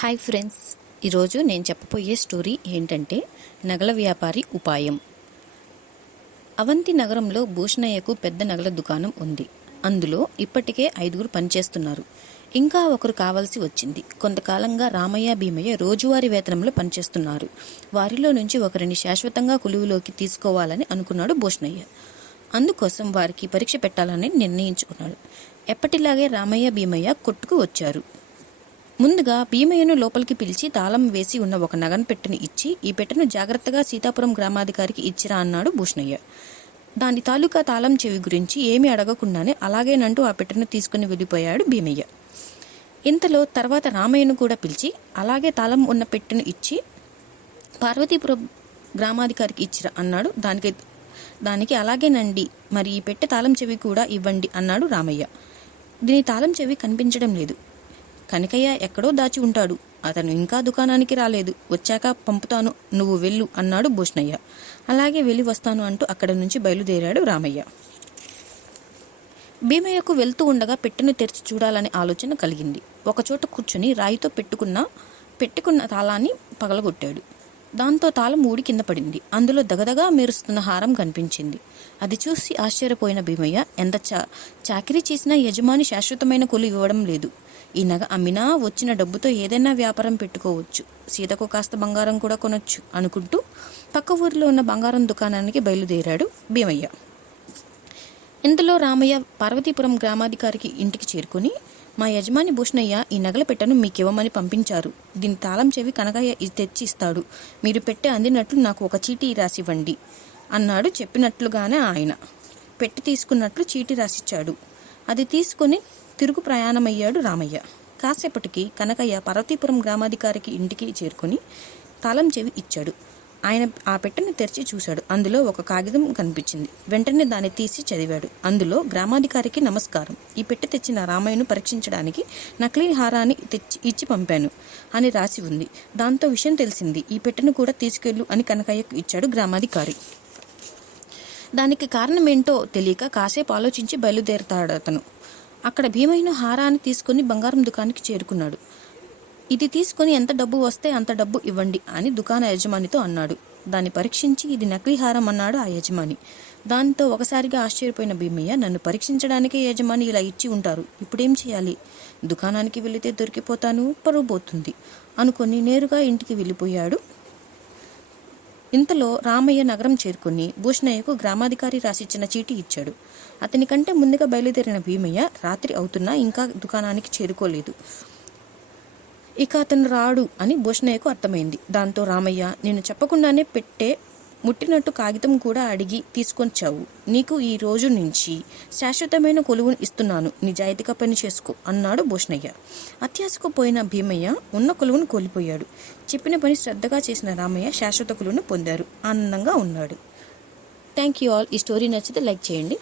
Hi friends, ఈరోజు నేను చెప్పబోయే స్టోరీ ఏంటంటే నగల వ్యాపారి ఉపాయం. అవంతి నగరంలో భూషణయ్యకు పెద్ద నగల దుకాణం ఉంది. అందులో ఇప్పటికే 5 పనిచేస్తున్నారు. ఇంకా ఒకరు కావాల్సి వచ్చింది. కొంతకాలంగా రామయ్య, భీమయ్య రోజువారీ వేతనంలో పనిచేస్తున్నారు. వారిలో నుంచి ఒకరిని శాశ్వతంగా కొలువులోకి తీసుకోవాలని అనుకున్నాడు భూషణయ్య. అందుకోసం వారికి పరీక్ష పెట్టాలని నిర్ణయించుకున్నాడు. ఎప్పటిలాగే రామయ్య, భీమయ్య కొట్టుకు వచ్చారు. ముందుగా భీమయ్యను లోపలికి పిలిచి తాళం వేసి ఉన్న ఒక నగను పెట్టెను ఇచ్చి, ఈ పెట్టెను జాగ్రత్తగా సీతాపురం గ్రామాధికారికి ఇచ్చిరా అన్నాడు భూషణయ్య. దాని తాలూకా తాళం చెవి గురించి ఏమీ అడగకుండానే అలాగేనంటూ ఆ పెట్టెను తీసుకుని వెళ్ళిపోయాడు భీమయ్య. ఇంతలో తర్వాత రామయ్యను కూడా పిలిచి అలాగే తాళం ఉన్న పెట్టెను ఇచ్చి పార్వతీపురం గ్రామాధికారికి ఇచ్చిరా అన్నాడు. దానికి అలాగేనండి, మరి ఈ పెట్టె తాళం చెవి కూడా ఇవ్వండి అన్నాడు రామయ్య. దీని తాళం చెవి కనిపించడం లేదు. కనకయ్య ఎక్కడో దాచి ఉంటాడు. అతను ఇంకా దుకాణానికి రాలేదు. వచ్చాక పంపుతాను, నువ్వు వెళ్ళు అన్నాడు భూషణయ్య. అలాగే వెళ్ళి వస్తాను అంటూ అక్కడి నుంచి బయలుదేరాడు రామయ్య. భీమయ్యకు వెళ్తూ ఉండగా పెట్టెను తెరిచి చూడాలనే ఆలోచన కలిగింది. ఒకచోట కూర్చుని రాయితో పెట్టుకున్న తాళాన్ని పగలగొట్టాడు. దాంతో తాళం ఊడి కింద పడింది. అందులో దగదగా మెరుస్తున్న హారం కనిపించింది. అది చూసి ఆశ్చర్యపోయిన భీమయ్య, ఎంత చాకిరీ చేసినా యజమాని శాశ్వతమైన కొలు ఇవ్వడం లేదు. ఈ నగ అమ్మినా వచ్చిన డబ్బుతో ఏదైనా వ్యాపారం పెట్టుకోవచ్చు, సీతకు కాస్త బంగారం కూడా కొనొచ్చు అనుకుంటూ పక్క ఊరిలో ఉన్న బంగారం దుకాణానికి బయలుదేరాడు భీమయ్య. ఇంతలో రామయ్య పార్వతీపురం గ్రామాధికారికి ఇంటికి చేరుకుని, మా యజమాని భూషణయ్య ఈ నగల పెట్టెను మీకివ్వమని పంపించారు. దీని తాళం చెవి కనకయ్య తెచ్చి ఇస్తాడు. మీరు పెట్టె అందినట్లు నాకు ఒక చీటీ రాసివ్వండి అన్నాడు. చెప్పినట్లుగానే ఆయన పెట్టి తీసుకున్నట్లు చీటీ రాసిచ్చాడు. అది తీసుకుని తిరుగు ప్రయాణమయ్యాడు రామయ్య. కాసేపటికి కనకయ్య పార్వతీపురం గ్రామాధికారికి ఇంటికి చేరుకుని తాళం చెవి ఇచ్చాడు. ఆయన ఆ పెట్టెను తెరిచి చూశాడు. అందులో ఒక కాగితం కనిపించింది. వెంటనే దాన్ని తీసి చదివాడు. అందులో గ్రామాధికారికి నమస్కారం, ఈ పెట్టె తెచ్చిన రామయ్యను పరీక్షించడానికి నకిలీ హారాన్ని ఇచ్చి పంపాను అని రాసి ఉంది. దాంతో విషయం తెలిసింది. ఈ పెట్టెను కూడా తీసుకెళ్ళు అని కనకయ్యకు ఇచ్చాడు గ్రామాధికారి. దానికి కారణమేంటో తెలియక కాసేపు ఆలోచించి బయలుదేరతాడు అతను. అక్కడ భీమయ్యను హారాన్ని తీసుకుని బంగారం దుకాణానికి చేరుకున్నాడు. ఇది తీసుకుని ఎంత డబ్బు వస్తే అంత డబ్బు ఇవ్వండి అని దుకాణ యజమానితో అన్నాడు. దాన్ని పరీక్షించి ఇది నకిలీ హారం అన్నాడు ఆ యజమాని. దాంతో ఒకసారిగా ఆశ్చర్యపోయిన భీమయ్య, నన్ను పరీక్షించడానికే యజమాని ఇలా ఇచ్చి ఉంటారు, ఇప్పుడేం చేయాలి? దుకాణానికి వెళితే దొరికిపోతాను, పరువు పోతుంది అనుకొని నేరుగా ఇంటికి వెళ్ళిపోయాడు. ఇంతలో రామయ్య నగరం చేరుకుని భూషణయ్యకు గ్రామాధికారి రాసిచ్చిన చీటీ ఇచ్చాడు. అతని కంటే ముందుగా బయలుదేరిన భీమయ్య రాత్రి అవుతున్నా ఇంకా దుకాణానికి చేరుకోలేదు. ఇక అతను రాడు అని భూషణయ్యకు అర్థమైంది. దాంతో రామయ్య, నేను చెప్పకుండానే పెట్టే ముట్టినట్టు కాగితం కూడా అడిగి తీసుకొచ్చావు. నీకు ఈ రోజు నుంచి శాశ్వతమైన కొలువును ఇస్తున్నాను, నిజాయితీగా పని చేసుకో అన్నాడు భూషణయ్య. అత్యాశకు పోయిన భీమయ్య ఉన్న కొలువును కోల్పోయాడు. చెప్పిన పని శ్రద్ధగా చేసిన రామయ్య శాశ్వత కొలువును పొందారు. ఆనందంగా ఉన్నాడు. Thank you all. ఈ స్టోరీ నచ్చితే లైక్ చేయండి.